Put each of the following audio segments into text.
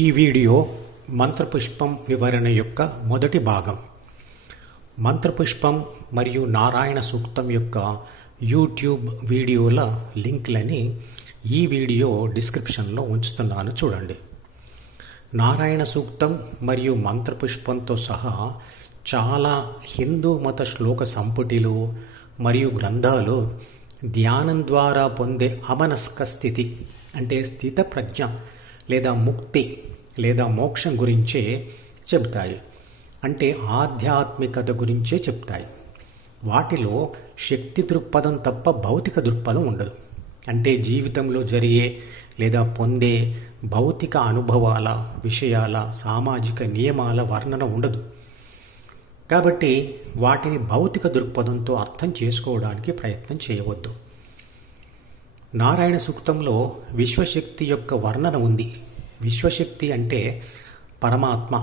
ఈ వీడియో మంత్రపుష్పం వివరణ యొక్క మొదటి భాగం. మంత్రపుష్పం మరియు నారాయణ సూక్తం యొక్క యూట్యూబ్ వీడియోల లింక్లని ఈ వీడియో డిస్క్రిప్షన్లో ఉంచుతున్నాను, చూడండి. నారాయణ సూక్తం మరియు మంత్రపుష్పంతో సహా చాలా హిందూ మత శ్లోక సంపుటిలు మరియు గ్రంథాలు ధ్యానం ద్వారా పొందే అమనస్క స్థితి అంటే స్థిత ప్రజ్ఞ లేదా ముక్తి లేదా మోక్షం గురించే చెప్తాయి. అంటే ఆధ్యాత్మికత గురించే చెప్తాయి. వాటిలో శక్తి దృక్పథం తప్ప భౌతిక దృక్పథం ఉండదు. అంటే జీవితంలో జరిగే లేదా పొందే భౌతిక అనుభవాల, విషయాల, సామాజిక నియమాల వర్ణన ఉండదు. కాబట్టి వాటిని భౌతిక దృక్పథంతో అర్థం చేసుకోవడానికి ప్రయత్నం చేయవద్దు. నారాయణ సూక్తంలో విశ్వశక్తి యొక్క వర్ణన ఉంది. విశ్వశక్తి అంటే పరమాత్మ.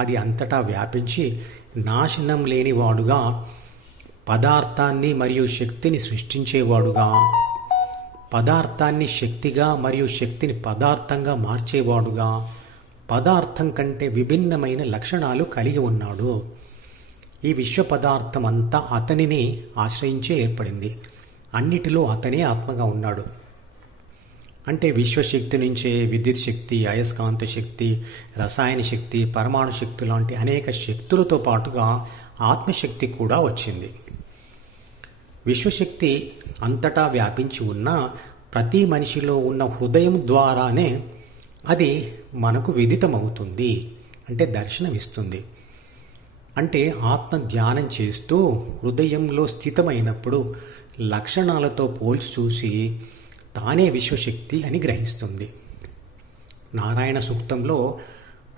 అది అంతటా వ్యాపించి నాశనం లేనివాడుగా, పదార్థాన్ని మరియు శక్తిని సృష్టించేవాడుగా, పదార్థాన్ని శక్తిగా మరియు శక్తిని పదార్థంగా మార్చేవాడుగా, పదార్థం కంటే విభిన్నమైన లక్షణాలు కలిగి ఉన్నాడు. ఈ విశ్వ పదార్థం అంతా అతనిని ఆశ్రయించే ఏర్పడింది. అన్నిటిలో అతనే ఆత్మగా ఉన్నాడు. అంటే విశ్వశక్తి నుంచే విద్యుత్ శక్తి, అయస్కాంత శక్తి, రసాయన శక్తి, పరమాణు శక్తి లాంటి అనేక శక్తులతో పాటుగా ఆత్మశక్తి కూడా వచ్చింది. విశ్వశక్తి అంతటా వ్యాపించి ఉన్న ప్రతి మనిషిలో ఉన్న హృదయం ద్వారానే అది మనకు విదితమవుతుంది, అంటే దర్శనమిస్తుంది. అంటే ఆత్మ ధ్యానం చేస్తూ హృదయంలో స్థితమైనప్పుడు లక్షణాలతో పోల్చి చూసి తానే విశ్వశక్తి అని గ్రహిస్తుంది. నారాయణ సూక్తంలో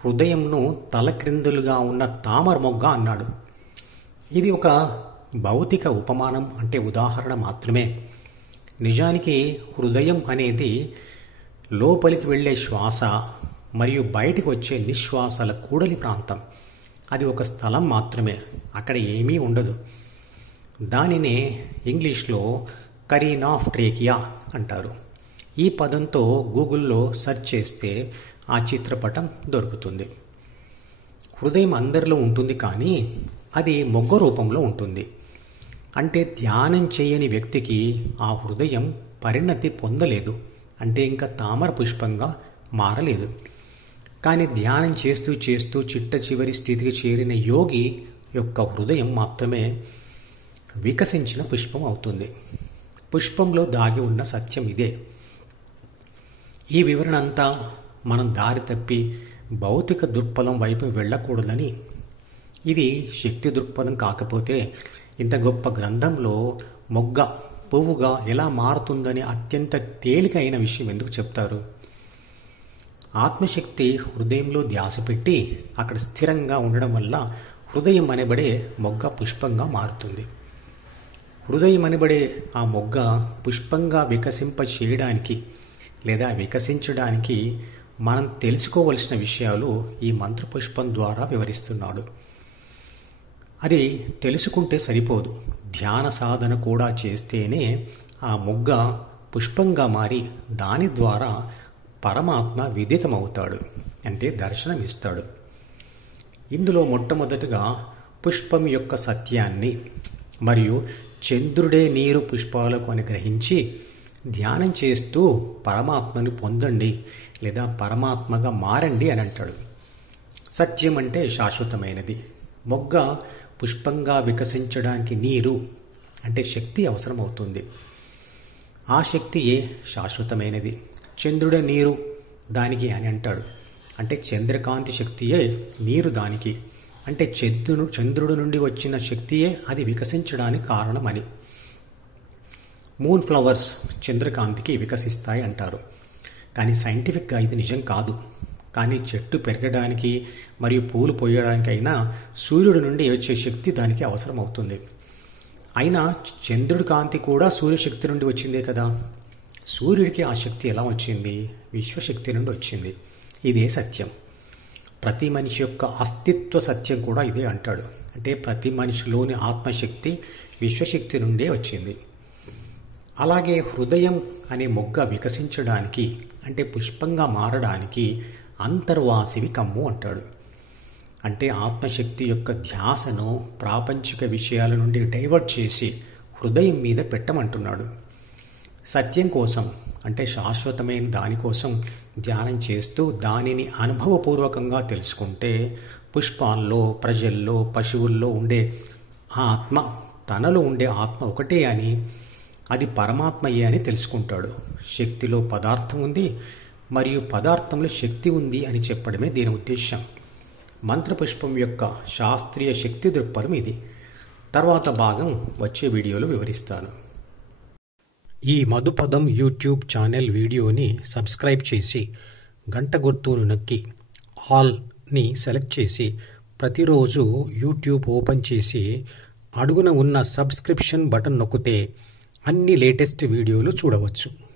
హృదయంను తలక్రిందులుగా ఉన్న తామర మొగ్గ అన్నాడు. ఇది ఒక భౌతిక ఉపమానం, అంటే ఉదాహరణ మాత్రమే. నిజానికి హృదయం అనేది లోపలికి వెళ్ళే శ్వాస మరియు బయటికి వచ్చే నిశ్వాసల కూడలి ప్రాంతం. అది ఒక స్థలం మాత్రమే, అక్కడ ఏమీ ఉండదు. దానినే ఇంగ్లీష్లో కరీన్ ఆఫ్ ట్రేకియా అంటారు. ఈ పదంతో గూగుల్లో సెర్చ్ చేస్తే ఆ చిత్రపటం దొరుకుతుంది. హృదయం అందరిలో ఉంటుంది, కానీ అది మొగ్గ రూపంలో ఉంటుంది. అంటే ధ్యానం చేయని వ్యక్తికి ఆ హృదయం పరిణతి పొందలేదు, అంటే ఇంకా తామర పుష్పంగా మారలేదు. కానీ ధ్యానం చేస్తూ చేస్తూ చిట్ట చివరి స్థితికి చేరిన యోగి యొక్క హృదయం మాత్రమే వికసించిన పుష్పం అవుతుంది. పుష్పంలో దాగి ఉన్న సత్యం ఇదే. ఈ వివరణ అంతా మనం దారి తప్పి భౌతిక దృక్పథం వైపు వెళ్ళకూడదని. ఇది శక్తి దృక్పథం కాకపోతే ఇంత గొప్ప గ్రంథంలో మొగ్గ పువ్వుగా ఎలా మారుతుందని అత్యంత తేలికైన విషయం ఎందుకు చెప్తారు? ఆత్మశక్తి హృదయంలో ధ్యాస పెట్టి అక్కడ స్థిరంగా ఉండడం వల్ల హృదయం అనబడే మొగ్గ పుష్పంగా మారుతుంది. హృదయం అనబడే ఆ మొగ్గ పుష్పంగా వికసింప చేయడానికి లేదా వికసించడానికి మనం తెలుసుకోవలసిన విషయాలు ఈ మంత్రపుష్పం ద్వారా వివరిస్తున్నాడు. అది తెలుసుకుంటే సరిపోదు, ధ్యాన సాధన కూడా చేస్తేనే ఆ మొగ్గ పుష్పంగా మారి దాని ద్వారా పరమాత్మ విదితమవుతాడు, అంటే దర్శనమిస్తాడు. ఇందులో మొట్టమొదటిగా పుష్పం యొక్క సత్యాన్ని మరియు చంద్రుడే నీరు పుష్పాలకు అని గ్రహించి ధ్యానం చేస్తూ పరమాత్మని పొందండి లేదా పరమాత్మగా మారండి అని అంటాడు. సత్యం అంటే శాశ్వతమైనది. మొగ్గ పుష్పంగా వికసించడానికి నీరు అంటే శక్తి అవసరమవుతుంది. ఆ శక్తియే శాశ్వతమైనది. చంద్రుడే నీరు దానికి అని అంటాడు. అంటే చంద్రకాంతి శక్తియే నీరు దానికి, అంటే చంద్రుడు నుండి వచ్చిన శక్తియే అది వికసించడానికి కారణమని. మూన్ ఫ్లవర్స్ చంద్రకాంతికి వికసిస్తాయి అంటారు, కానీ సైంటిఫిక్గా ఇది నిజం కాదు. కానీ చెట్టు పెరగడానికి మరియు పూలు పోయడానికైనా సూర్యుడి నుండి వచ్చే శక్తి దానికి అవసరమవుతుంది. అయినా చంద్రుడి కాంతి కూడా సూర్యశక్తి నుండి వచ్చిందే కదా. సూర్యుడికి ఆ శక్తి ఎలా వచ్చింది? విశ్వశక్తి నుండి వచ్చింది. ఇదే సత్యం. ప్రతి మనిషి యొక్క అస్తిత్వ సత్యం కూడా ఇదే అంటాడు. అంటే ప్రతి మనిషిలోని ఆత్మశక్తి విశ్వశక్తి నుండే వచ్చింది. అలాగే హృదయం అనే మొగ్గ వికసించడానికి అంటే పుష్పంగా మారడానికి అంతర్వాసివి కమ్ము అంటాడు. అంటే ఆత్మశక్తి యొక్క ధ్యాసను ప్రాపంచిక విషయాల నుండి డైవర్ట్ చేసి హృదయం మీద పెట్టమంటున్నాడు. సత్యం కోసం అంటే శాశ్వతమైన దానికోసం ధ్యానం చేస్తూ దానిని అనుభవపూర్వకంగా తెలుసుకుంటే పుష్పాల్లో, ప్రజల్లో, పశువుల్లో ఉండే ఆ ఆత్మ తనలో ఉండే ఆత్మ ఒకటే అని, అది పరమాత్మయే అని తెలుసుకుంటాడు. శక్తిలో పదార్థం ఉంది మరియు పదార్థంలో శక్తి ఉంది అని చెప్పడమే దీని ఉద్దేశం. మంత్రపుష్పం యొక్క శాస్త్రీయ శక్తి దృక్పథం ఇది. తర్వాత భాగం వచ్చే వీడియోలో వివరిస్తాను. ఈ మధుపదం యూట్యూబ్ ఛానల్ వీడియోని సబ్స్క్రైబ్ చేసి గంట గుర్తును నొక్కి ఆల్ని సెలెక్ట్ చేసి ప్రతిరోజు యూట్యూబ్ ఓపెన్ చేసి అడుగున ఉన్న సబ్స్క్రిప్షన్ బటన్ నొక్కితే అన్ని లేటెస్ట్ వీడియోలు చూడవచ్చు.